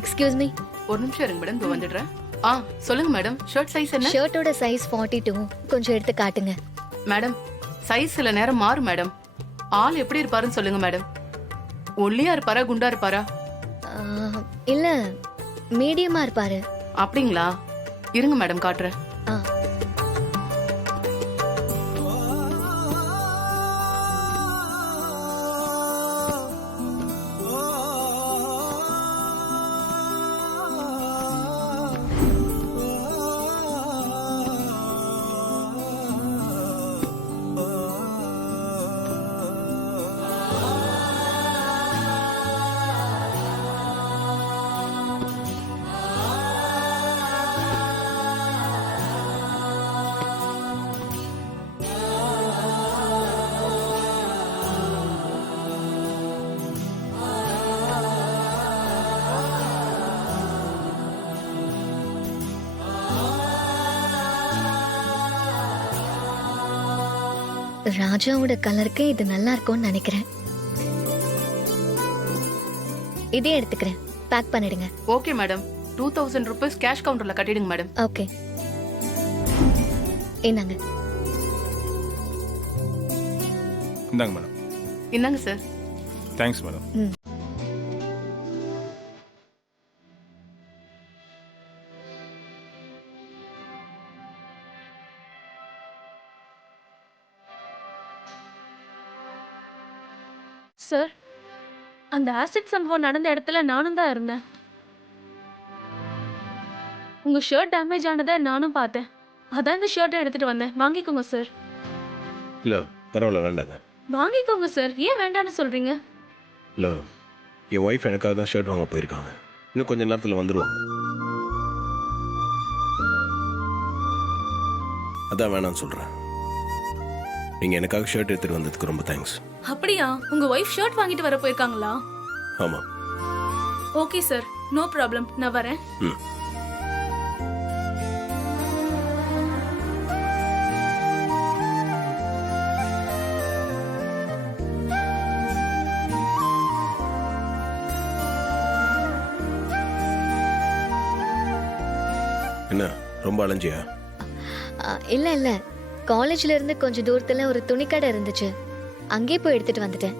Excuse me. ஒரு நிமிஷம் இருங்க மேடம், வந்துடுறேன். சொல்லுங்க மேடம், ஷர்ட் சைஸ் என்ன? ஷர்ட்டோட சைஸ் 42. கொஞ்சம் எடுத்து காட்டுங்க. மேடம், சைஸ் சில நேரம் மாறும் மேடம். ஆள் எப்படி இருப்பாருன்னு சொல்லுங்க மேடம். ஒல்லியா இருப்பாரா குண்டா இருப்பாரா? இல்ல, மீடியமா இருப்பாரு. அப்படிங்களா? இருங்க மேடம், காட்டுறேன். ஆ. ராஜாவோட கலருக்கு இது நல்லா இருக்கும்னு நினைக்கிறேன். இதே எடுத்துக்கிறேன். பேக் பண்ணிடுங்க. Okay madam. 2000 rupees கேஷ் கவுண்டர்ல கட்டிடுங்க மேடம். ஓகே, என்னங்க? இந்தாங்க மேடம். இந்தாங்க சார். Thanks madam. சார், அந்த ஆசிட் சம்பவம் நடந்த இடத்துல நானும் தான் இருந்தேன். உங்க ஷர்ட் டேமேஜ் ஆனதை நானும் பார்த்தேன். அதான் இந்த ஷர்ட்டை எடுத்துட்டு வந்தேன். வாங்கிக்கோங்க சார். இல்லை பரவாயில்ல, வேண்டாங்க. வாங்கிக்கோங்க சார். ஏன் வேண்டாம்னு சொல்றீங்க? இல்லை, என் ஒய்ஃப் எனக்காக தான் ஷர்ட் வாங்க போயிருக்காங்க. இன்னும் கொஞ்ச நேரத்தில் வந்துடுவாங்க. அதான் வேணான்னு சொல்கிறேன். நீங்கள் எனக்காக ஷர்ட் எடுத்துகிட்டு வந்ததுக்கு ரொம்ப தேங்க்ஸ். அப்படியா? உங்க ஒய்ஃப் ஷர்ட் வாங்கிட்டு வர போயிருக்காங்களா? ஆமாம். Okay sir, no problem. நான் வரேன். ம். என்ன ரொம்ப அலைஞ்சியா? இல்ல இல்ல, காலேஜ்ல இருந்து கொஞ்சம் தூரத்துல ஒரு துணிக்கடை இருந்துச்சு. அங்கே போய் எடுத்துட்டு வந்துட்டேன்.